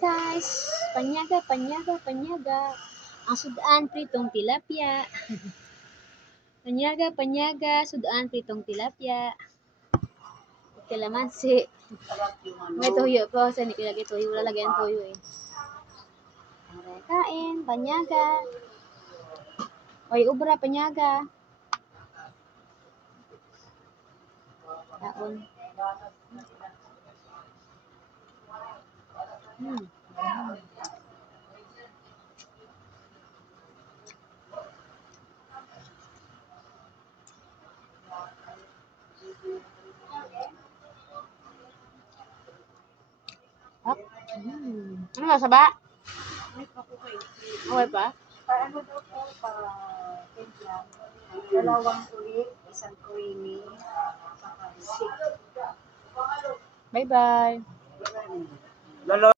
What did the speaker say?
guys, panyaga, panyaga, panyaga. Ang sudan pritong tilapia. Panyaga, panyaga, sudan pritong tilapia. Kalamansi. May tuyo po, sa hindi ilagay tuyo, wala lagyan tuyo eh. Kain, panyaga. Oy, ubra, panyaga. Taon. Ano nasa ba? Okay pa? Paano daw po para timpla? Dalawang ulit, isang creamy, saka sik. Bye-bye.